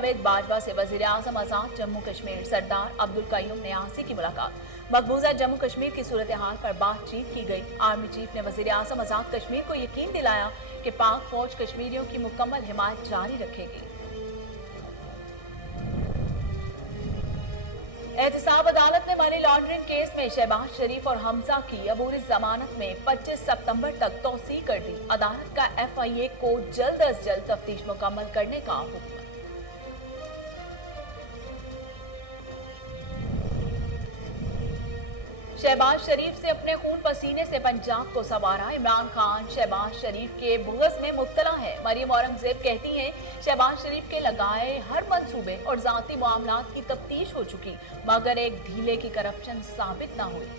जावेद बाजवा से वजीर आजम आजाद जम्मू कश्मीर सरदार अब्दुल कयूम न्यासी की मुलाकात। मकबूजा जम्मू कश्मीर की सूरत हाल पर बातचीत की गई। आर्मी चीफ ने वजीर आजम आजाद कश्मीर को यकीन दिलाया कि पाक फौज कश्मीरियों की मुकम्मल हिमायत जारी रखेगी। एहतसाब अदालत ने मनी लॉन्ड्रिंग केस में शहबाज शरीफ और हमजा की अबूरी जमानत में 25 सितंबर तक तौसीह कर दी। अदालत का FIA को जल्द अज जल्द तफ्तीश मुकम्मल करने का हुक्म। शहबाज शरीफ से अपने खून पसीने से पंजाब को संवारा। इमरान खान शहबाज शरीफ के बुग़्ज़ में मुब्तला है। मरियम औरंगजेब कहती हैं शहबाज शरीफ के लगाए हर मंसूबे और ज़ाती मामलात की तफ्तीश हो चुकी, मगर एक ढीले की करप्शन साबित ना हुई।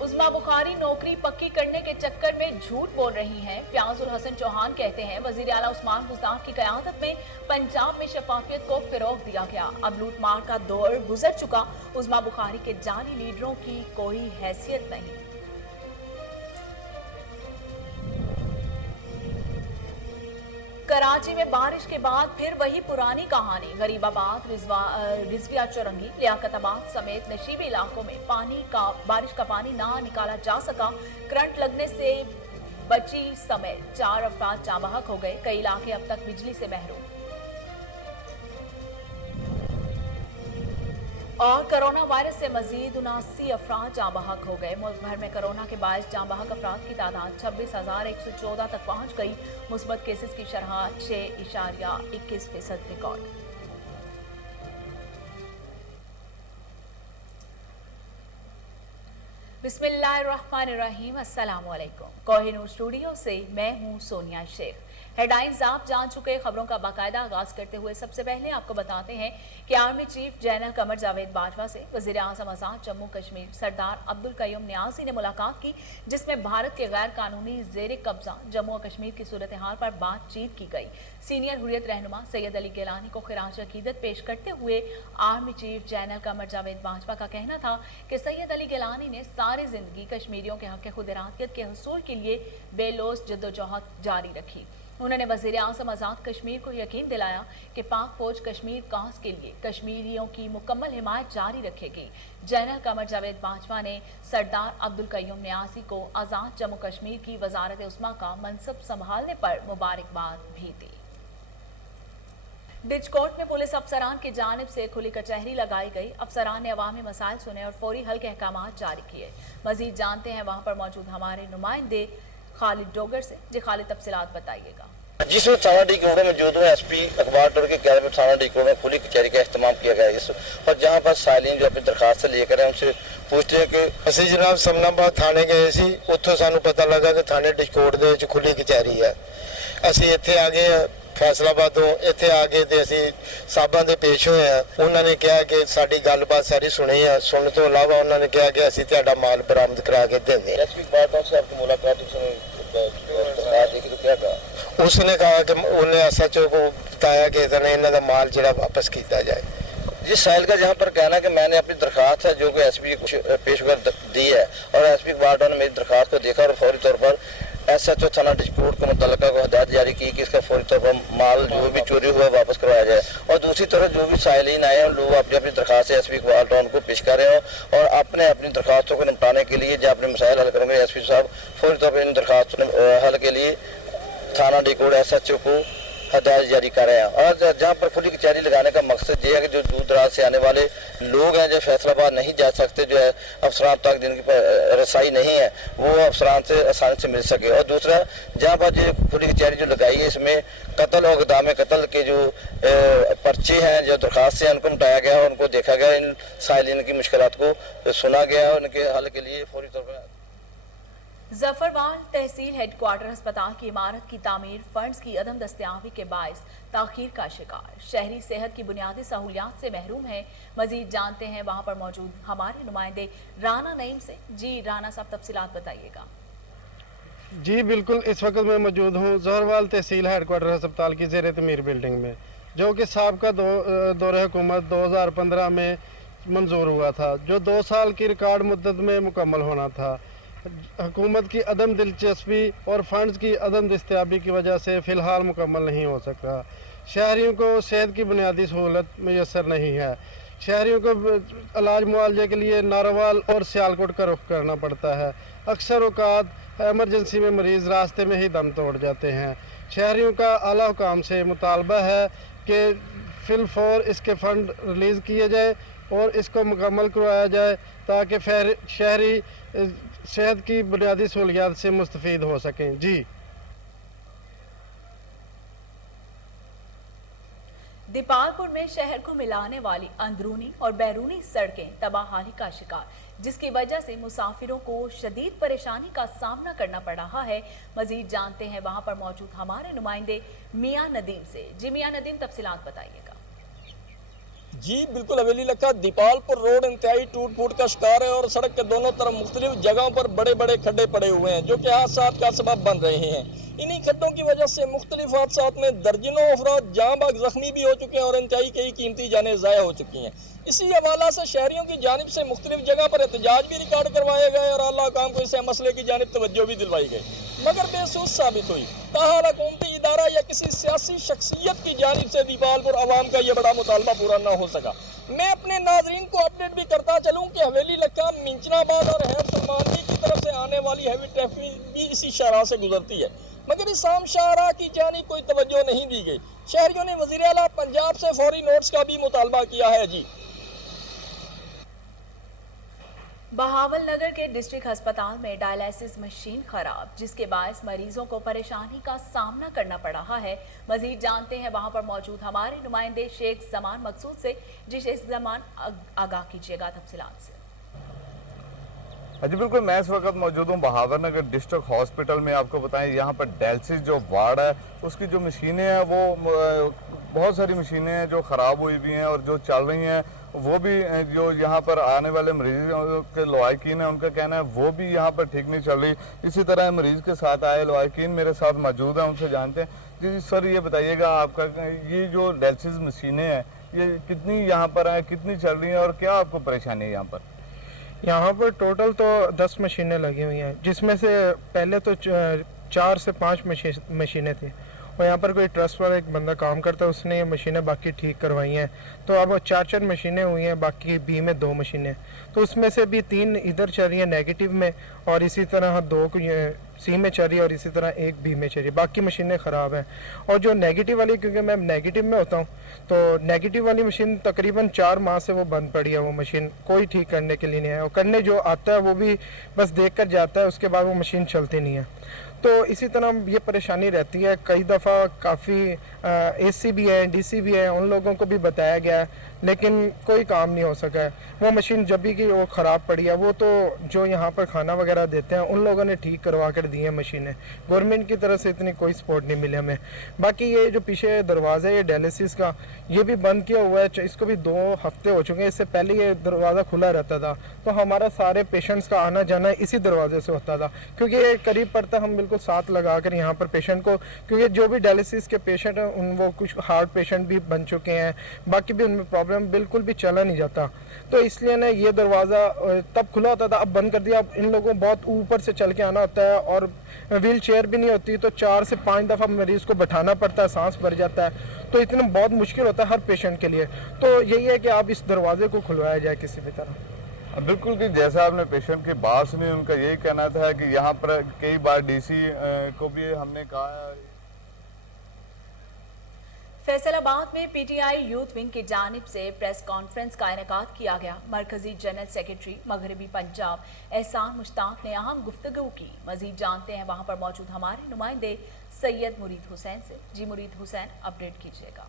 उस्मा बुखारी नौकरी पक्की करने के चक्कर में झूठ बोल रही हैं। फयाजुल हसन चौहान कहते हैं वजीर आला उस्मान बुज़दार की क़यादत में पंजाब में शफाफियत को फ़रोग़ दिया गया। अब लूटमार का दौर गुजर चुका। उस्मा बुखारी के जाली लीडरों की कोई हैसियत नहीं। कराची में बारिश के बाद फिर वही पुरानी कहानी। गरीबाबाद, रिजविया चौरंगी, लियाकताबाद समेत नशीबी इलाकों में बारिश का पानी ना निकाला जा सका। करंट लगने से बची समेत 4 अफराद जाँ बहक हो गए। कई इलाके अब तक बिजली से महरूम। और कोरोना वायरस से मजीद 79 अफराद जाँ बहक हो गए। मुल्क भर में कोरोना के बायस जाँ बहक अफराद की तादाद 26,114 तक पहुंच गई। मुस्बत केसेस की शरह 6.21% रिकॉर्ड। बिस्मिल्लाहिर्रहमानिर्रहीम। अस्सलाम वालेकुम। कोहिनूर स्टूडियो से मैं हूं सोनिया शेख। हेडलाइंस आप जान चुके। खबरों का बाकायदा आगाज करते हुए सबसे पहले आपको बताते हैं कि army chief general Qamar Javed Bajwa से वजीर आज़म आजाद जम्मू कश्मीर सरदार अब्दुल कयूम न्यासी ने मुलाकात की, जिसमें भारत के गैर कानूनी जेर कब्जा जम्मू और कश्मीर की सूरत हाल पर बातचीत की गई। सीनियर हुर्रियत रहनुमा सैयद अली गिलानी को खिराज अकीदत पेश करते हुए army chief general Qamar Javed Bajwa का कहना था कि सैयद अली गिलानी ने सारी जिंदगी कश्मीरियों के हक खुद इरादियत के हसूल के लिए बेलौस जद्दोजहद जारी रखी। उन्होंने वज़ीर आज़म आज़ाद कश्मीर को यकीन दिलाया कि पाक फौज कश्मीर कॉज के लिए कश्मीरियों की मुकम्मल हिमायत जारी रखेगी। जनरल कमर जावेद बाजवा ने सरदार अब्दुल कयूम न्यासी को आज़ाद जम्मू कश्मीर की वज़ारत उस्मा का मनसब संभालने पर मुबारकबाद भी दी। डिजकोट में पुलिस अफसरान की जानिब से खुली कचहरी लगाई गई। अफसरान ने अवामी मसाइल सुने और फौरी हल के अहकामात जारी किए। मजीद जानते हैं वहाँ पर मौजूद हमारे नुमाइंदे खालिद डोगर से। जी खालिद, तफसीलात बताइएगा। जिसमें थाना डिकोट में मौजूद हूँ SP अखबार टोर के क्यादत में थाना डिकोट में खुली कचहरी का इस्तेमाल किया गया है। और जहाँ पर साइलिन जो अपनी दरखास्त लेकर उनसे पूछते हैं कि ਅਸੀਂ जनाब समनाबाद थाने गए सी, ਉੱਥੋਂ ਸਾਨੂੰ ਪਤਾ ਲੱਗਾ ਕਿ थाने डिकोट ਦੇ ਵਿੱਚ खुली कचहरी है। ਅਸੀਂ ਇੱਥੇ ਆ ਗਏ फैसलाबाद ਤੋਂ। ਇੱਥੇ आ के ਤੇ ਅਸੀਂ ਸਾਬਾਂ ਦੇ ਪੇਸ਼ ਹੋਏ ਆ। ਉਹਨਾਂ ਨੇ ਕਿਹਾ ਕਿ ਸਾਡੀ ਗੱਲਬਾਤ ਸਾਰੀ ਸੁਣੀ ਆ। ਸੁਣਨ ਤੋਂ ਇਲਾਵਾ ਉਹਨਾਂ ਨੇ ਕਿਹਾ ਕਿ ਅਸੀਂ ਤੁਹਾਡਾ ਮਾਲ ਬਰਾਮਦ ਕਰਾ ਕੇ ਦੇਂਦੇ। SP बार से आपकी मुलाकात देखी तो क्या कहा? उसने कहा कि उन्हें SHO को बताया कि इन्हों का माल जरा वापस किया जाए। जिस साहिल का जहाँ पर कहना है कि मैंने अपनी दरखास्त है जो कि SP पेश कर दी है और SP बार ने मेरी दरखास्त को देखा और फौरी तौर पर SHO थाना डिस्प्यूट को मुतल्लिका को हदायत जारी की कि इसका फौरी तौर पर माल जो भी चोरी हुआ वापस करवाया जाए। और दूसरी तरफ जो भी साइलिन आए हैं लोग अपनी अपनी दरखास्त SP को पेश कर रहे हो और अपनी दरखास्तों को निपटाने के लिए जब अपने मसाइल हल करेंगे SP साहब फौरी तौर पर इन दरखास्तों हल के लिए थाना डिकोट SHO को हदायत जारी कर रहे हैं। और जहाँ पर खुली कचहरी लगाने का मकसद ये है कि जो दूर दराज से आने वाले लोग हैं जो फैसलाबाद नहीं जा सकते, जो है अफसरान तक जिनकी रसाई नहीं है, वो अफसरान से आसानी से मिल सके। और दूसरा जहाँ पर जो खुली कचहरी जो लगाई है इसमें कत्ल और इक़दाम कत्ल के जो पर्चे हैं जो दरखास्त से उनको मिटाया गया है, उनको देखा गया, इन साइलिन की मुश्किलात को सुना गया है, उनके हल के लिए फौरी तौर पर। जफरवाल तहसील हेडक्वार्टर अस्पताल की इमारत की तामीर फंड्स की अदम दस्तयाबी के बायस ताखीर का शिकार। शहरी सेहत की बुनियादी सहूलियात से महरूम है। मजीद जानते हैं वहाँ पर मौजूद हमारे नुमाइंदे राना नईम से। जी राना साहब, तफसीलात बताइएगा। जी बिल्कुल, इस वक्त मैं मौजूद हूँ जफरवाल तहसील हेडक्वार्टर अस्पताल की ज़ेर तमीर बिल्डिंग में, जो कि साबका दौरे हुकूमत 2015 में मंजूर हुआ था, जो 2 साल की रिकॉर्ड मुद्दत में मुकम्मल होना था। हुकूमत की अदम दिलचस्पी और फंड्स की अदम दस्तयाबी की वजह से फ़िलहाल मुकम्मल नहीं हो सका। शहरियों को सेहत की बुनियादी सहूलत मैसर नहीं है। शहरियों को इलाज मुआवजे के लिए नारोवाल और सियालकोट का रुख करना पड़ता है। अक्सर औकात एमरजेंसी में मरीज़ रास्ते में ही दम तोड़ जाते हैं। शहरियों का आला हुकाम से मुतालबा है कि फिलफौर इसके फ़ंड रिलीज़ किए जाए और इसको मुकम्मल करवाया जाए ताकि शहरी सेहत की बुनियादी सहूलियात से मुस्तफ़ीद हो सकें। जी। दीपालपुर में शहर को मिलाने वाली अंदरूनी और बैरूनी सड़कें तबाहाली का शिकार, जिसकी वजह से मुसाफिरों को शदीद परेशानी का सामना करना पड़ रहा है। मजीद जानते हैं वहां पर मौजूद हमारे नुमाइंदे मियां नदीम से। जी मियां नदीम, तफसीलात बताइएगा। जी बिल्कुल, हवेली लक्का दीपालपुर रोड इंतहाई टूट फूट का शिकार है और सड़क के दोनों तरफ मुख्तलिफ जगहों पर बड़े बड़े खड्डे पड़े हुए हैं जो कि हादसात का सबब बन रहे हैं। इन्हीं खड्डों की वजह से मुख्तलिफ हादसात में दर्जनों अफराद जाँ बाग जख्मी भी हो चुके हैं और इंतहाई कई कीमती जानें ज़ाया हो चुकी हैं। इसी हवाला से शहरियों की जानिब से मुख्तलिफ जगह पर एहतजाज भी रिकॉर्ड करवाए गए और आला हुकाम को इस मसले की जानिब तवज्जो भी दिलवाई गई, मगर बेसूस साबित हुई। ताहल हुकूमती इदारा या किसी सियासी शख्सियत की जानिब से दीपालपुर आवाम का यह बड़ा मुतालबा पूरा न हो सका। मैं अपने नाजरीन को अपडेट भी करता चलूँ कि हवेली लक्का, मिंचनाबाद और हैर सलमानी की तरफ से आने वाली हैवी ट्रैफिक भी इसी शाहराह से गुजरती है, मगर इस आम शाहराह की जानिब कोई तवज्जो नहीं दी गई। शहरियों ने वज़ीर आला पंजाब से फौरी नोट्स का भी मुतालबा किया है। जी। बहावल नगर के डिस्ट्रिक्ट अस्पताल में डायलिसिस मशीन खराब, जिसके बायस मरीजों को परेशानी का सामना करना पड़ रहा है। मजीद जानते हैं वहां पर मौजूद हमारे नुमाइंदे शेख जमान मकसूद से। जी शेख जमान, आगाह कीजिएगा तफसीलात से। जी बिल्कुल, मैं इस वक्त मौजूद हूँ बहावर नगर डिस्ट्रिक्ट हॉस्पिटल में। आपको बताएं यहाँ पर डायलिसिस जो वार्ड है उसकी जो मशीनें हैं वो बहुत सारी मशीनें हैं जो ख़राब हुई हुई हैं और जो चल रही हैं वो भी जो यहाँ पर आने वाले मरीज़ के लवाकिन हैं उनका कहना है वो भी यहाँ पर ठीक नहीं चल रही। इसी तरह मरीज़ के साथ आए लवाकिन मेरे साथ मौजूद हैं, उनसे जानते हैं। जी सर, ये बताइएगा आपका ये जो डायलिसिस मशीनें हैं ये कितनी यहाँ पर हैं, कितनी चल रही हैं और क्या आपको परेशानी है यहाँ पर? यहाँ पर टोटल तो 10 मशीनें लगी हुई हैं, जिसमें से पहले तो 4 से 5 मशीनें थी और यहाँ पर कोई ट्रस्ट वाला एक बंदा काम करता है, उसने ये मशीनें बाकी ठीक करवाई हैं। तो अब 4 मशीनें हुई हैं, बाकी बी में 2 मशीनें। तो उसमें से भी 3 इधर चल रही हैं नेगेटिव में और इसी तरह 2 सी में चल रही है और इसी तरह 1 बी में चल रही है। बाकी मशीनें ख़राब हैं और जो नेगेटिव वाली, क्योंकि मैं नेगेटिव में होता हूँ, तो नेगेटिव वाली मशीन तकरीबन 4 माह से वो बंद पड़ी है। वो मशीन कोई ठीक करने के लिए नहीं है और करने जो आता है वो भी बस देख कर जाता है, उसके बाद वो मशीन चलती नहीं है। तो इसी तरह ये परेशानी रहती है। कई दफ़ा काफ़ी AC भी है, DC भी है, उन लोगों को भी बताया गया है लेकिन कोई काम नहीं हो सका है। वो मशीन जब भी की वो ख़राब पड़ी है, वो तो जो यहाँ पर खाना वगैरह देते हैं उन लोगों ने ठीक करवा कर दी है मशीनें। गवर्नमेंट की तरफ से इतनी कोई सपोर्ट नहीं मिली हमें। बाकी ये जो पीछे दरवाज़ा है ये डायलिसिस का, ये भी बंद किया हुआ है। इसको भी 2 हफ्ते हो चुके हैं। इससे पहले ये दरवाज़ा खुला रहता था तो हमारा सारे पेशेंट्स का आना जाना इसी दरवाजे से होता था, क्योंकि ये करीब पड़ता। हम बिल्कुल साथ लगा कर यहाँ पर पेशेंट को, क्योंकि जो भी डायलिसिस के पेशेंट हैं उन वो कुछ हार्ट पेशेंट भी बन चुके हैं, बाकी भी उनमें प्रॉब्लम बिल्कुल भी चला नहीं जाता। तो इसलिए ना ये दरवाज़ा तब खुला होता था, अब बंद कर दिया। अब इन लोगों को बहुत ऊपर से चल के आना होता है और व्हील चेयर भी नहीं होती, तो 4 से 5 दफ़ा मरीज़ को बैठाना पड़ता है, सांस भर जाता है, तो इतना बहुत मुश्किल होता है हर पेशेंट के लिए। तो यही है कि आप इस दरवाजे को खुलवाया जाए किसी भी तरह। बिल्कुल कि जैसा आपने पेशेंट की बात सुनी, उनका यही कहना था कि यहाँ पर कई बार DC को भी हमने कहा। फैसलाबाद में PTI यूथ विंग की जानिब से प्रेस कॉन्फ्रेंस का इनेकाद किया गया। मरकजी जनरल सेक्रेटरी मगरबी पंजाब एहसान मुश्ताक ने अहम गुफ्तगू की। मजीद जानते हैं वहां पर मौजूद हमारे नुमाइंदे सैयद मुरीद हुसैन से। जी मुरीद हुसैन, अपडेट कीजिएगा।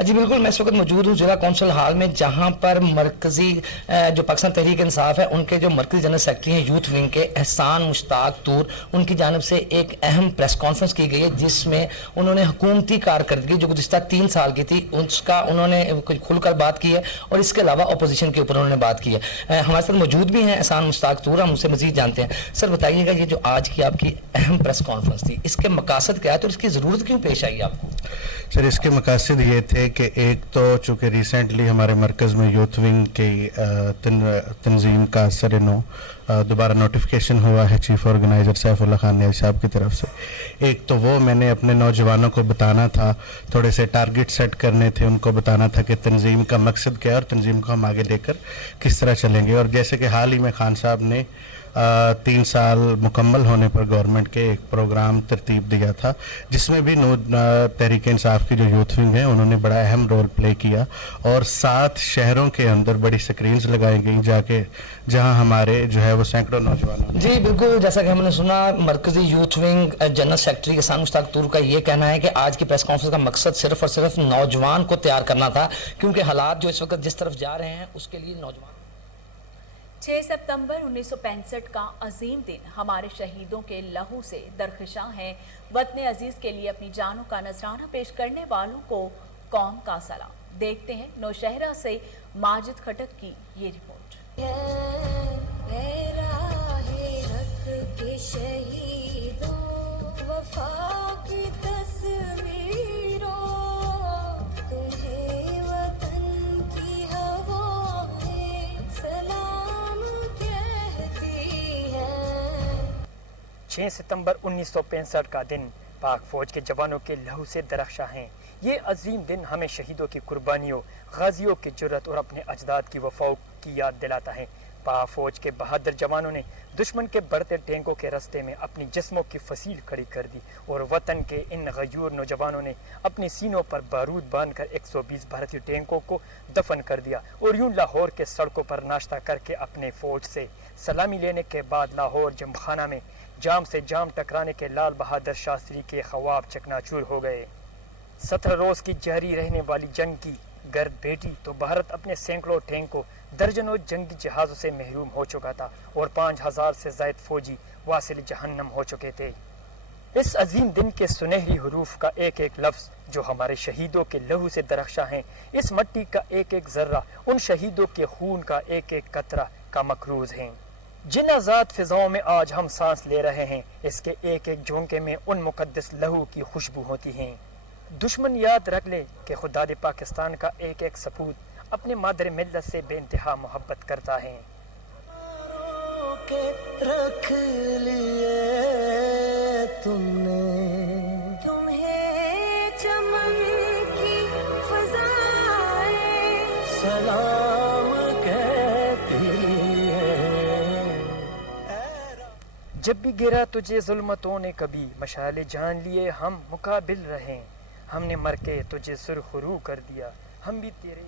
जी बिल्कुल, मैं इस वक्त मौजूद हूँ जिला कौंसल हाल में, जहाँ पर मरकजी जो पाकिस्तान तहरीक इंसाफ है उनके जो मरकजी जनरल सेक्रेटरी हैं यूथ विंग के एहसान मुश्ताक तूर, उनकी जानिब से एक अहम प्रेस कॉन्फ्रेंस की गई है जिसमें उन्होंने हुकूमती कारकर्दगी जो गुज़िश्ता 3 साल की थी उसका उन्होंने खुलकर बात की है और इसके अलावा अपोजिशन के ऊपर उन्होंने बात की है। हमारे साथ मौजूद भी हैं एहसान मुश्ताक तूर, हम उनसे मजीद जानते हैं। सर बताइएगा, ये जो आज की आपकी अहम प्रेस कॉन्फ्रेंस थी इसके मकासद क्या है तो इसकी ज़रूरत क्यों पेश आई आपको? सर इसके मकासद ये थे थे कि एक तो चूँकि रिसेंटली हमारे मरकज़ में यूथ विंग की तंजीम का सर नो दोबारा नोटिफिकेशन हुआ है चीफ ऑर्गेनाइज़र सैफुल्लाह खान न्याज़ी साहब की तरफ से। एक तो वो मैंने अपने नौजवानों को बताना था, थोड़े से टारगेट सेट करने थे, उनको बताना था कि तंजीम का मकसद क्या है और तंजीम को हम आगे लेकर किस तरह चलेंगे। और जैसे कि हाल ही में खान साहब ने 3 साल मुकम्मल होने पर गवर्नमेंट के एक प्रोग्राम तरतीब दिया था, जिसमें भी तहरीक इंसाफ की जो यूथ विंग है उन्होंने बड़ा अहम रोल प्ले किया और 7 शहरों के अंदर बड़ी स्क्रीन्स लगाई गई जाके, जहां हमारे जो है वो सैकड़ों नौजवानों। जी बिल्कुल, जैसा कि हमने सुना मरकजी यूथ विंग जनरल सेक्रेटरी एहसान मुश्ताक तूर का ये कहना है कि आज की प्रेस कॉन्फ्रेंस का मकसद सिर्फ और सिर्फ नौजवान को तैयार करना था, क्योंकि हालात जो इस वक्त जिस तरफ जा रहे हैं उसके लिए नौजवान। 6 सितंबर 1965 का अजीम दिन हमारे शहीदों के लहू से दरख्शां है। वतन अजीज के लिए अपनी जानों का नजराना पेश करने वालों को कौम का सलाम। देखते हैं नौशहरा से माजिद खटक की ये रिपोर्ट। छह सितंबर 1965 का दिन पाक फौज के जवानों के लहू से दरख्शां हैं। ये अजीम दिन हमें शहीदों की कुर्बानियों, गाजियों की जुर्रत और अपने अजदाद की वफाओं की याद दिलाता है। पाक फौज के बहादुर जवानों ने दुश्मन के बढ़ते टैंकों के रास्ते में अपनी जिस्मों की फसील खड़ी कर दी और वतन के इन गयूर नौजवानों ने अपने सीनों पर बारूद बांधकर 120 भारतीय टैंकों को दफन कर दिया और यूं लाहौर के सड़कों पर नाश्ता करके अपने फौज से सलामी लेने के बाद लाहौर जमखाना में जाम से जाम टकराने के लाल बहादुर शास्त्री के ख्वाब चकनाचूर हो गए। 17 रोज की जारी रहने वाली जंग की गर्द बेटी तो भारत अपने सैकड़ों टैंकों, दर्जनों जंगी जहाज़ों से महरूम हो चुका था और 5000 से ज़ायद फौजी वासिल जहन्नम हो चुके थे। इस अजीम दिन के सुनहरी हरूफ का एक एक लफ्ज़ जो हमारे शहीदों के लहू से दरख्शां हैं, इस मट्टी का एक एक ज़र्रा उन शहीदों के खून का एक एक कतरा का मकरूज है। जिन आज़ाद फिजाओं में आज हम सांस ले रहे हैं, इसके एक एक झोंके में उन मुकद्दस लहू की खुशबू होती है। दुश्मन याद रख ले कि खुदा दे पाकिस्तान का एक एक सपूत अपने मादर मिल्लत से बेइंतहा मोहब्बत करता है। रख लिए तुमने तुम्हें चमन की फज़ाएं सलाम कहती है। जब भी गिरा तुझे जुल्मतों ने कभी, मशाले जान लिए हम मुकाबिल रहे। हमने मर के तुझे सुरखरू कर दिया, हम भी तेरे।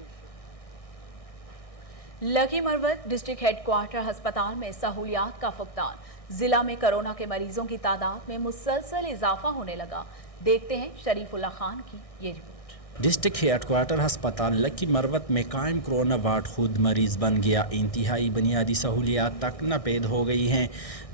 लकी मरवत डिस्ट्रिक्ट हेडक्वार्टर अस्पताल में सहूलियात का फुकदान। जिला में कोरोना के मरीजों की तादाद में मुसलसल इजाफा होने लगा। देखते हैं शरीफुल्लाह खान की ये रिपोर्ट। डिस्ट्रिक्ट हेडक्वार्टर अस्पताल लकी मरवत में कायम कोरोना वार्ड खुद मरीज बन गया। इंतहाई बुनियादी सहूलियात तक नापेद हो गई हैं।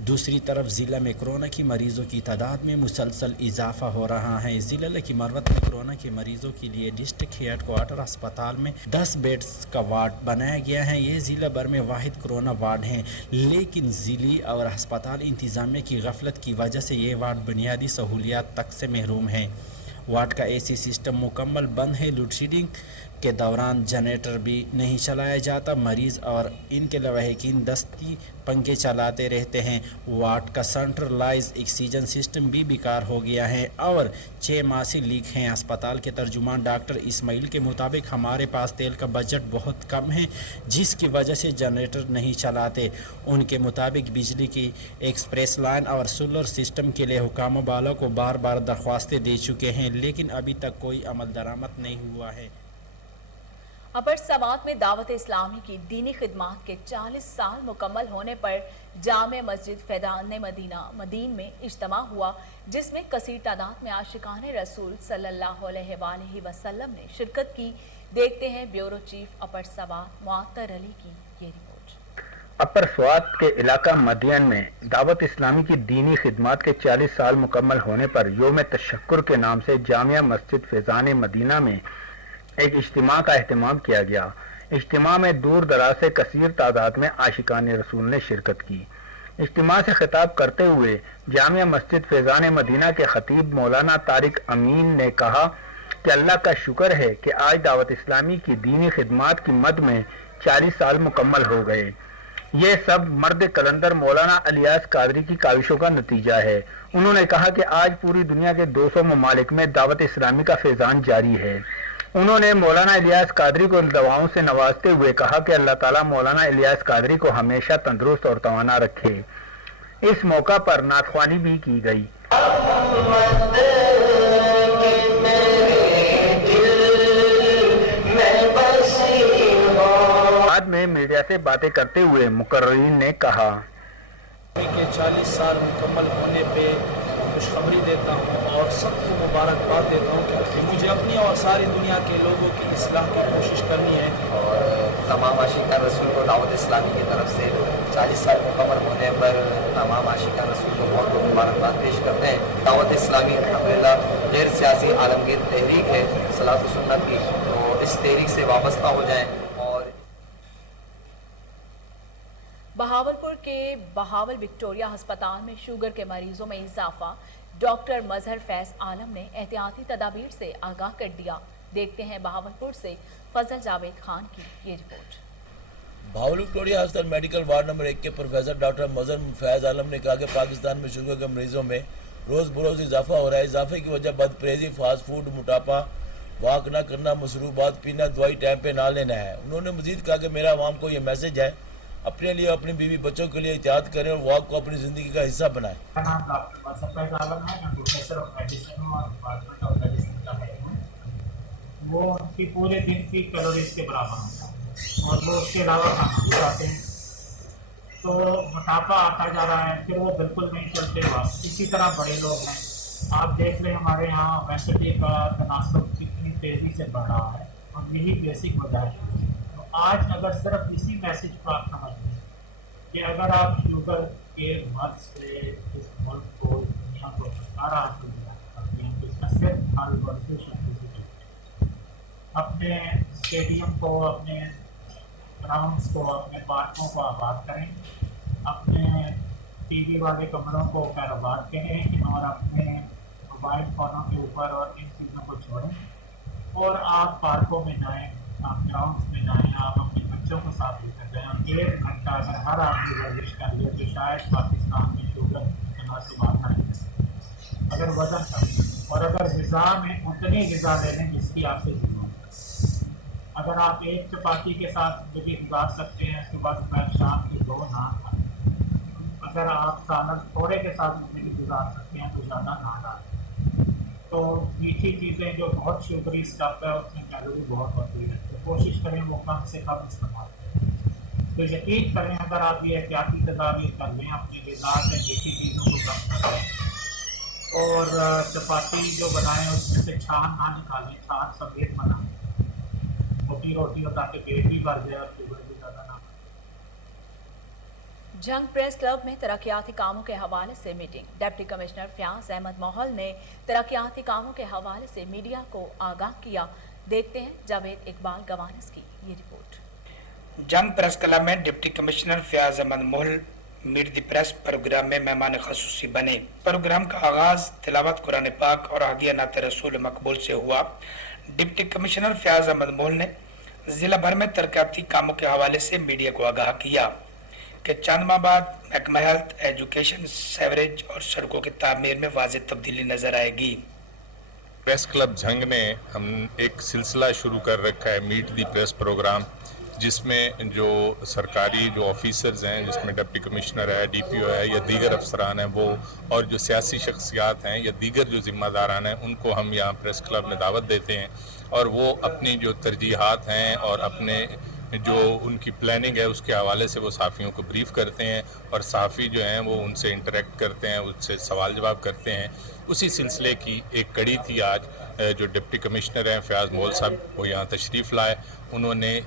दूसरी तरफ ज़िला में कोरोना की मरीज़ों की तादाद में मुसलसल इजाफा हो रहा है। ज़िला लकी मरवत में कोरोना के मरीज़ों के लिए डिस्ट्रिक्ट हेडक्वार्टर अस्पताल में 10 बेड्स का वार्ड बनाया गया है। ये ज़िला भर में वाहिद कोरोना वार्ड है, लेकिन ज़िली और अस्पताल इंतज़ामिया की गफलत की वजह से ये वार्ड बुनियादी सहूलियात तक से महरूम है। वार्ड का एसी सिस्टम मुकम्मल बंद है। लोड शेडिंग के दौरान जनरेटर भी नहीं चलाया जाता। मरीज़ और इनके लवाहिकीन दस्ती पंखे चलाते रहते हैं। वार्ड का सेंट्रलाइज ऑक्सीजन सिस्टम भी बेकार हो गया है और 6 माह से लीक हैं। अस्पताल के तर्जुमान डॉक्टर इस्माइल के मुताबिक हमारे पास तेल का बजट बहुत कम है, जिसकी वजह से जनरेटर नहीं चलाते। उनके मुताबिक बिजली की एक्सप्रेस लाइन और सोलर सिस्टम के लिए हुकाम वालों को बार बार दरख्वास्तें दे चुके हैं, लेकिन अभी तक कोई अमल दरामद नहीं हुआ है। अपर समात में दावत इस्लामी की दीनी खिदमात के 40 साल मुकम्मल होने पर जामे मस्जिद फैदान मदीन में इज्तिमा हुआ, जिसमें कसीर तादाद में आशिकान रसूल सल्लल्लाहु अलैहि वसल्लम ने शिरकत की। देखते हैं ब्यूरो चीफ अपर समात मुअत्तर अली की ये रिपोर्ट। अपर स्वात के इलाका मदियन में दावत इस्लामी की दीनी खिदमात के 40 साल मुकम्मल होने पर योम तशक्कुर के नाम से जामिया मस्जिद फैजान मदीना में एक इज्तिमा का एहतमाम किया गया। इज्तिमा में दूर दराज से कसीर तादाद में आशिकान रसूल ने शिरकत की। इज्तिमा से खिताब करते हुए जामिया मस्जिद फैजान मदीना के खतीब मौलाना तारिक अमीन ने कहा کہ اللہ کا شکر ہے کہ آج دعوت اسلامی کی دینی خدمات کی مد میں 40 سال مکمل ہو گئے۔ یہ سب مرد کلندر مولانا الیاس قادری کی کاوشوں کا نتیجہ ہے۔ انہوں نے کہا کہ آج پوری دنیا کے 200 ممالک میں دعوت اسلامی کا فیضان جاری ہے۔ انہوں نے مولانا الیاس قادری کو دعاؤں سے نوازتے ہوئے کہا کہ اللہ تعالیٰ مولانا الیاس قادری کو ہمیشہ تندرست اور توانا رکھے۔ اس موقع پر نعت خوانی بھی کی گئی۔ بعد میں میڈیا سے باتیں کرتے ہوئے مقررین نے کہا کہ 40 سال مکمل ہونے پہ خوشخبری دیتا ہوں اور سب کو مبارکباد دیتا ہوں کہ مجھے اپنی اور ساری دنیا کے لوگوں کی اصلاح کی کوشش کرنی ہے، اور تمام عاشقان رسول کو دعوت اسلامی کی طرف سے 40 سال مکمل ہونے پر تمام عاشقان رسول کو بہت بہت مبارکباد پیش کرتے ہیں۔ دعوت اسلامی الحمدللہ غیر سیاسی عالمگیر تحریک ہے صلاۃ و سنت کی، تو اس تحریک سے وابستہ ہو جائیں۔ بہاولپور کے بہاول وکٹوریہ ہسپتال میں شوگر کے مریضوں میں اضافہ، ڈاکٹر مظہر فیض عالم نے احتیاطی تدابیر سے آگاہ کر دیا۔ دیکھتے ہیں بہاولپور سے فضل جاوید خان کی یہ رپورٹ۔ بہاول وکٹوریہ ہسپتال میڈیکل وارڈ نمبر 1 کے پروفیسر ڈاکٹر مظہر فیض عالم نے کہا کہ پاکستان میں شوگر کے مریضوں میں روز بروز اضافہ ہو رہا ہے۔ اضافے کی وجہ بد پرہیزی، فاسٹ فوڈ، موٹاپا، واک نہ کرنا، مشروبات پینا، دوائی ٹائم پہ نہ لینا ہے۔ انہوں نے مزید کہا کہ میرا عوام کو یہ میسج ہے، اپنے لیے اپنی بیوی بچوں کے لیے احتیاط کریں اور واک کو اپنی زندگی کا حصہ بنائیں۔ میرا نام ڈاکٹر مظہر فیض عالم ہے، میں پروفیسر آف میڈیسن ہوں اور ڈپارٹمنٹ آف میڈیسن کا ہیڈ ہوں۔ وہ ان کی پورے دن کی کیلوریز کے برابر ہوتا ہے اور وہ اس کے علاوہ کھانا بھی کھاتے ہیں، تو موٹاپا آتا جا رہا ہے، پھر وہ بالکل نہیں چلتے ہوا۔ اسی طرح بڑے لوگ ہیں، آپ دیکھ لیں ہمارے یہاں اوبیسٹی کا تناسب کتنی تیزی سے بڑھ رہا ہے اور یہی بیسک وجہ ہے۔ آج اگر صرف اسی میسج کو آپ سمجھ لیں کہ اگر آپ شوگر کے مرض سے اس ملک کو، دنیا کو چھٹکارا حاصل کرتے ہیں تو اس کا صرف حل ورزش اور فزیکل، اپنے اسٹیڈیم کو، اپنے گراؤنڈس کو، اپنے پارکوں کو آباد کریں، اپنے ٹی وی والے کمروں کو کاروبار کریں اور اپنے موبائل فونوں کے اوپر اور ان چیزوں کو چھوڑیں، اور آپ پارکوں میں جائیں، آپ گراؤنڈس میں جائیں، آپ اپنے بچوں کو ساتھ لے کر جائیں۔ 1 گھنٹہ اگر ہر آدمی ورزش کر لے تو شاید پاکستان میں شوگر تناسبات نہ رہے۔ اگر وزن کم اور اگر غذا میں اتنی غذا لے لیں جس کی آپ سے ضرورت ہے، اگر آپ 1 چپاتی کے ساتھ زندگی گزار سکتے ہیں، صبح دوپہر شام کی 2 نان کھائیں، اگر آپ سالن تھوڑے کے ساتھ زندگی گزار سکتے ہیں تو زیادہ نہ ڈالیں۔ تو میٹھی چیزیں جو بہت شوگری اسٹف ہے اس میں کیلوری بہت ہوتی ہے، تو کوشش کریں وہ کم سے کم استعمال کریں۔ تو یقین کریں اگر آپ یہ احتیاطی تدابیر کر لیں، اپنی غذا سے میٹھی چیزوں کو کم کریں اور چپاتی جو بنائیں اس میں سے چھان نہ نکالیں، چھان سفید بنائیں، موٹی روٹی ہو تاکہ پیٹ بھی بھر جائے اور شوگر بھی زیادہ نہ بڑھے۔ جنگ پریس کلب میں ترقیاتی کاموں کے حوالے سے meeting, deputy commissioner Fayyaz Ahmad Mohal نے ترقیاتی کاموں کے حوالے سے میڈیا کو آگاہ کیا۔ دیکھتے ہیں جاوید اقبال گوانس کی یہ رپورٹ۔ جنگ پریس کلب میں deputy commissioner Fayyaz Ahmad Mohal meet the press programme میں مہمان خصوصی بنے۔ پروگرام کا آغاز تلاوت قرآن پاک اور ہدیہ نعت رسول مقبول سے ہوا۔ ڈپٹی کمشنر فیاض احمد موہل نے ضلع بھر میں ترقیاتی کاموں کے حوالے سے میڈیا کو آگاہ کیا کہ چند ماہ بعد محکمہ ہیلتھ، ایجوکیشن، سیوریج اور سڑکوں کی تعمیر میں واضح تبدیلی نظر آئے گی۔ پریس کلب جھنگ نے ہم ایک سلسلہ شروع کر رکھا ہے میٹ دی پریس پروگرام، جس میں جو سرکاری جو آفیسرز ہیں، جس میں ڈپٹی کمشنر ہے، ڈی پی او ہے یا دیگر افسران ہیں وہ، اور جو سیاسی شخصیات ہیں یا دیگر جو ذمہ داران ہیں، ان کو ہم یہاں پریس کلب میں دعوت دیتے ہیں اور وہ اپنی جو ترجیحات ہیں اور اپنے جو ان کی پلاننگ ہے اس کے حوالے سے وہ صحافیوں کو بریف کرتے ہیں اور صحافی جو ہیں وہ ان سے انٹریکٹ کرتے ہیں، ان سے سوال جواب کرتے ہیں۔ اسی سلسلے کی ایک کڑی تھی آج جو ڈپٹی کمشنر ہیں فیاض موہل صاحب وہ یہاں تشریف لائے۔ انہوں نے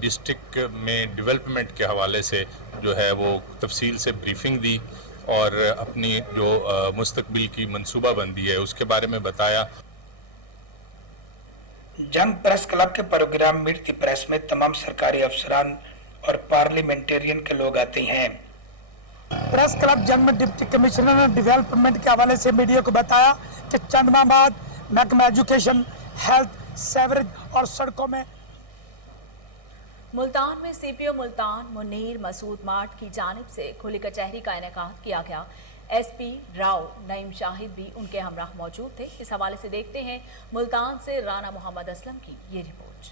ڈسٹرکٹ میں ڈیولپمنٹ کے حوالے سے جو ہے وہ تفصیل سے بریفنگ دی اور اپنی جو مستقبل کی منصوبہ بندی ہے اس کے بارے میں بتایا۔ جنگ پریس کلب کے پروگرام میٹ دی پریس میں تمام سرکاری افسران اور پارلیمنٹرین کے لوگ آتے ہیں۔ پریس کلب جنگ میں ڈپٹی کمشنر نے ڈیولپمنٹ کے حوالے سے میڈیا کو بتایا کہ چند ماہ بعد محکمہ ایجوکیشن، हेल्थ, सेवरेज और सड़कों में। मुल्तान में सीपीओ मुल्तान मुन्नीर मसूद माठ की जानिब से खुली कचहरी का इनेकाद किया गया। एसपी राव नईम शाहिद भी उनके हमराह मौजूद थे। इस हवाले से देखते हैं मुल्तान से राना मोहम्मद असलम की ये रिपोर्ट।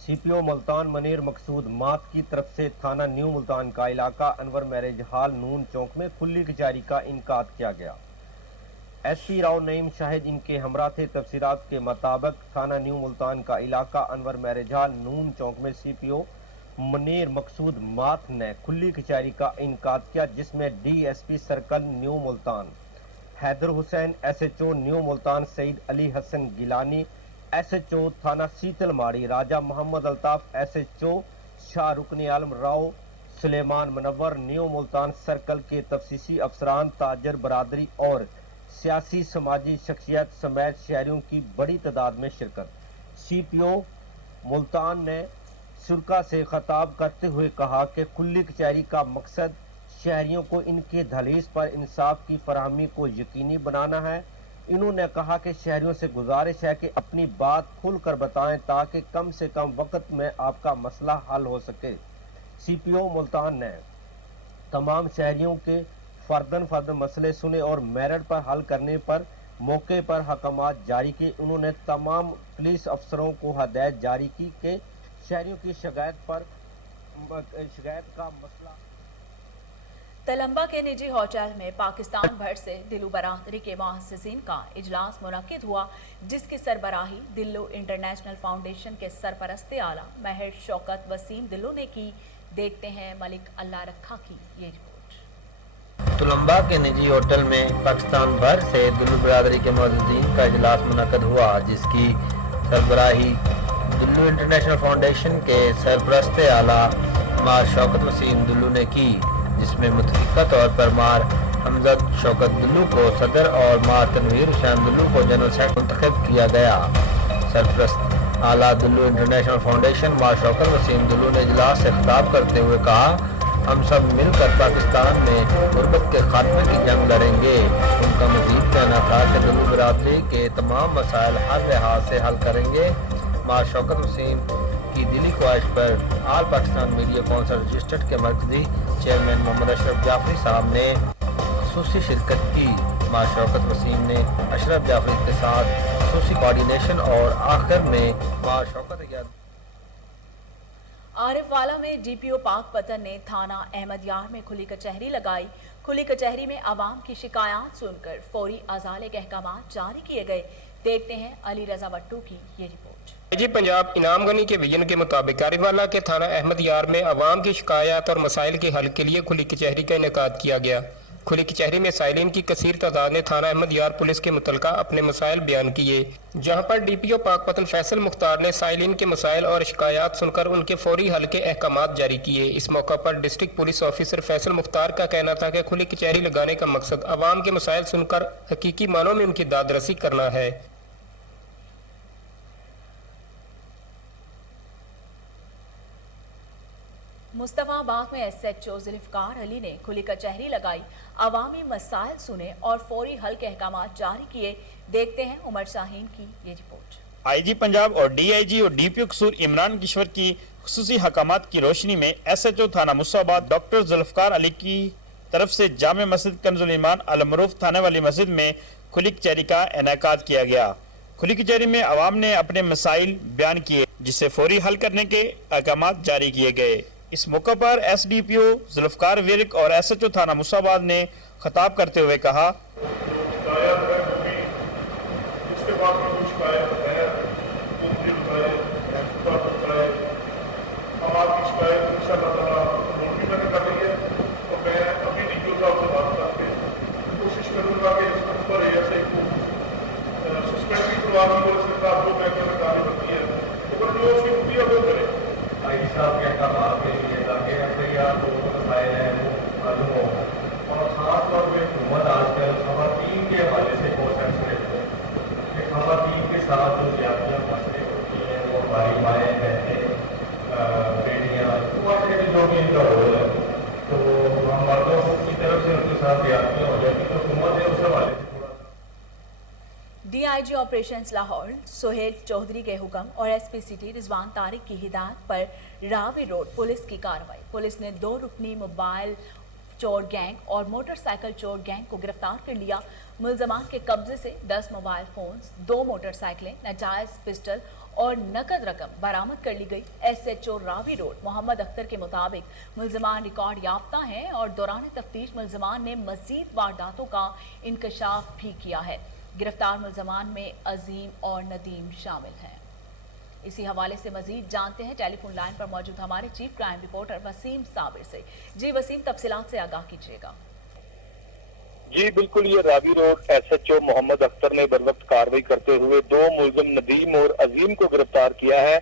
सीपीओ मुल्तान मुन्नीर मकसूद मात की तरफ से थाना न्यू मुल्तान का इलाका अनवर मैरिज हाल नून चौक में खुली कचहरी का इनकाद किया गया। एसपी राव नईम शाहिद इनके हमरा थे। तफसीरात के मुताबिक थाना न्यू मुल्तान का इलाका अनवर मैरिज हाल नून चौक में सीपीओ मुन्नीर मकसूद मात ने खुली कचहरी का इनकाद किया, जिसमें DSP circle new Multan Haider Hussain, SHO new Multan Saeed Ali Hasan Gilani, SHO थाना Sital Mari Raja Mohammad Altaf, SHO Shah Rukni Alam Rao, Suleman Munawwar, new Multan circle के तफसीसी अफसरान, ताजर बरादरी और सियासी समाजी शख्सियत समेत शहरियों की बड़ी तादाद में शिरकत। सीपीओ मुल्तान ने शुरा से खिताब करते हुए कहा कि खुली कचहरी का मकसद शहरियों को इनके दहलीज पर इंसाफ की फराहमी को यकीनी बनाना है। इन्होंने कहा कि शहरियों से गुजारिश है कि अपनी बात खुलकर बताएं ताकि कम से कम वक्त में आपका मसला हल हो सके। सीपीओ मुल्तान ने तमाम शहरियों के फर्दन मसले सुने और मेरिट पर हल करने पर मौके पर हकामात जारी किए। उन्होंने तमाम पुलिस अफसरों को हदायत जारी की कि शहरियों की शिकायत का मसला। तलंबा के निजी होटल में पाकिस्तान भर से दिल्लू बरादरी के मुअस्सिसीन का इजलास मुनक्किद हुआ, जिसकी सरबराही दिल्लू इंटरनेशनल फाउंडेशन के सरपरस्त आला महर शौकत वसीम दिल्लू ने की। देखते हैं मलिक अल्लाह रखा की ये रिपोर्ट। तलंबा के निजी होटल में पाकिस्तान भर से दिल्लू बरादरी के मुअस्सिसीन का इजलास मुनक्किद हुआ, जिसकी सरबराही दिल्लू इंटरनेशनल फाउंडेशन के सरपरस्त आला मार शौकत वसीम दिल्लू ने की, जिसमें मुतफिका तौर पर मार हमजद शौकत दिल्लू को सदर और मार तनवीर हुसैन दिल्लू को जनरल सेक्रेटरी मुंतखब किया गया। सरपरस्त आला दिल्लू इंटरनेशनल फाउंडेशन मार शौकत वसीम दिल्लू ने इजलास से खिताब करते हुए कहा, हम सब मिलकर पाकिस्तान में गुर्बत के खात्मे की जंग लड़ेंगे। उनका मजीद कहना था कि दिल्लू बरादरी के तमाम मसाइल हर लिहाज से हल करेंगे। मार शौकत वसीम की दिली ख्वाहिश पर आल पाकिस्तान मीडिया कौंसिल रजिस्टर्ड के मरकजी चेयरमैन मोहम्मद अशरफ जाफरी साहब ने खुसूसी शिरकत की। मार शौकत वसीम ने अशरफ जाफरी के साथ खुसूसी कोऑर्डिनेशन और आखिर में मार शौकत आरिफवाला में डीपीओ पाक पतन ने थाना अहमद यार में खुली कचहरी लगाई। खुली कचहरी में आवाम की शिकायत सुनकर फौरी अजाले के अहकामात जारी किए गए। देखते हैं अली रजा वट्टू की ये रिपोर्ट। जी पंजाब इनाम गनी के विजन के मुताबिक आरिफवाला के थाना अहमद यार में आवाम की शिकायत और मसाइल के हल के लिए खुली कचहरी का इनेकाद किया गया। खुली कचहरी में साइलिन की कसीर तादाद ने थाना अहमद यार पुलिस के मुतलका अपने मसाइल बयान किए, जहां पर डीपीओ पाकपतन फैसल मुख्तार ने साइलिन के मसाइल और शिकायत सुनकर उनके फौरी हल के अहकामात जारी किए। इस मौका पर district police officer Faisal Mukhtar का कहना था कि खुली कचहरी लगाने का मकसद आवाम के मसाइल सुनकर हकीकी मानों में उनकी दादरसी करना है। मुस्तफाबाद में एसएचओ जुल्फकार अली ने खुली कचहरी लगाई, अवामी मसाइल सुने और फौरी हल के अहकामात जारी किए। देखते हैं उमर शाहीन की ये रिपोर्ट। आईजी पंजाब और डीआईजी और डीपीओ कसूर इमरान किश्वर की खुसूसी हकामात की रोशनी में एसएचओ थाना मुस्तफाबाद डॉक्टर जुल्फकार अली की तरफ से जामे मस्जिद कंजुल ईमान अल मरूफ थाने वाली मस्जिद में खुली कचहरी का इनेकाद किया गया। खुली कचहरी में अवाम ने अपने मसाइल बयान किए, जिससे फौरी हल करने के अहकामात जारी किए गए। इस मौके पर एसडीपीओ जुल्फकार विरक और एसएचओ थाना मुस्तफाबाद ने खिताब करते हुए कहा, DIG ऑपरेशंस लाहौर सोहेल चौधरी के हुक्म और SP सिटी रिजवान तारिक की हिदायत पर रावी रोड पुलिस की कार्रवाई। पुलिस ने 2 रुकनी मोबाइल चोर गैंग और मोटरसाइकिल चोर गैंग को गिरफ्तार कर लिया। मुलजमान के कब्जे से 10 मोबाइल फोन्स, 2 मोटरसाइकिलें, नाजायज पिस्टल और नकद रकम बरामद कर ली गई। SHO रावी रोड मोहम्मद अख्तर के मुताबिक मुलजमान रिकॉर्ड याफ्ता हैं और दौरान तफ्तीश मुलजमान ने मजीद वारदातों का इंकशाफ भी किया है। गिरफ्तार मुलजमान में अजीम और नदीम शामिल हैं। इसी हवाले से मजीद जानते हैं टेलीफोन लाइन पर मौजूद हमारे chief crime reporter Waseem Sabir से। जी वसीम, तफसीलात से आगाह कीजिएगा। जी बिल्कुल, ये रावी रोड SHO मोहम्मद अख्तर ने बरवक्त कार्रवाई करते हुए 2 मुलजिम नदीम और अजीम को गिरफ्तार किया है।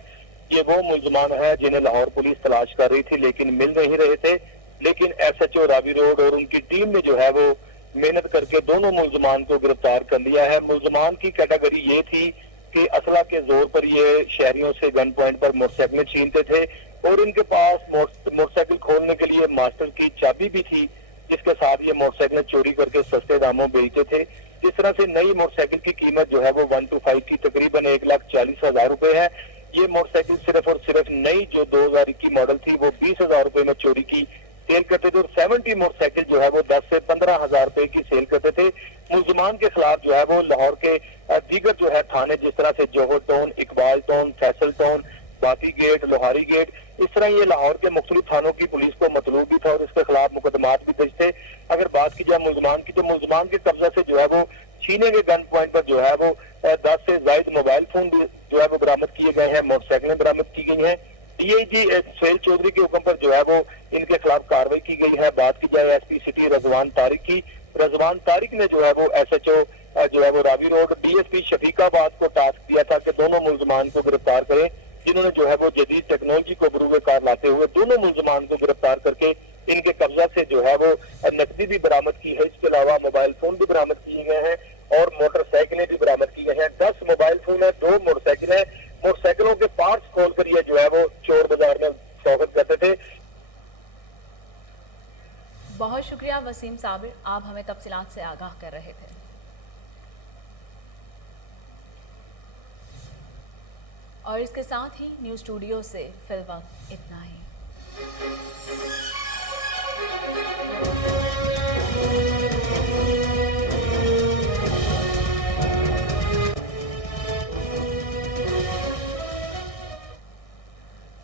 ये वो मुलजमान है जिन्हें लाहौर पुलिस तलाश कर रही थी लेकिन मिल नहीं रहे थे, लेकिन SHO रावी रोड और उनकी टीम ने जो है वो मेहनत करके दोनों मुलजमान को गिरफ्तार कर लिया है। मुलजमान की कैटेगरी ये थी कि असला के जोर पर ये शहरियों से गन पॉइंट पर मोटरसाइकिल छीनते थे और इनके पास मोटरसाइकिल खोलने के लिए मास्टर की चाबी भी थी, जिसके साथ ये मोटरसाइकिल चोरी करके सस्ते दामों बेचते थे। इस तरह से नई मोटरसाइकिल की कीमत जो है वो 125 की तकरीबन 1,40,000 रुपए है। ये मोटरसाइकिल सिर्फ और सिर्फ नई जो 2000 की मॉडल थी वो 20,000 रुपए में चोरी की सेल करते थे और 70 मोटरसाइकिल जो है वो 10 से 15,000 रुपए की सेल करते थे। मुलजमान के खिलाफ जो है वो लाहौर के दीगर जो है थाने, जिस तरह से Johar town, Iqbal town, Faisal town, Bhati gate, Lohari gate, इस तरह ये लाहौर के मुख्तलिफ थानों की पुलिस को मतलूब भी था और इसके खिलाफ मुकदमात भी दर्ज थे। अगर बात की जाए मुलजमान की, तो मुलजमान के कब्जा से जो है वो छीने के गन पॉइंट पर जो है वो 10 से ज्यादा मोबाइल फोन भी जो है वो बरामद किए गए हैं, मोटरसाइकिलें बरामद की गई हैं। DIG सोहेल चौधरी के हुक्म पर जो है वो इनके खिलाफ कार्रवाई की गई है। बात की जाए SP सिटी रजवान तारिक की, रजवान तारिक ने जो है वो SHO जो है वो रावी रोड DSP शफीकाबाद को टास्क दिया था कि दोनों मुलजमान को गिरफ्तार करें, जिन्होंने जो है वो जदीद टेक्नोलॉजी को बरूए कार लाते हुए दोनों मुलजमान को गिरफ्तार करके इनके कब्जा से जो है वो नकदी भी बरामद की है। इसके अलावा मोबाइल फोन भी बरामद किए गए हैं और मोटरसाइकिलें भी बरामद की गई हैं। 10 मोबाइल फोन है, 2 मोटरसाइकिल है। मोटरसाइकिलों के पार्ट्स खोल कर ये जो है वो चोर बाजार में स्वागत करते थे। बहुत शुक्रिया वसीम साबिर, आप हमें तफसीलात से आगाह कर रहे थे। और इसके साथ ही न्यूज़ स्टूडियो से फिलहाल इतना ही।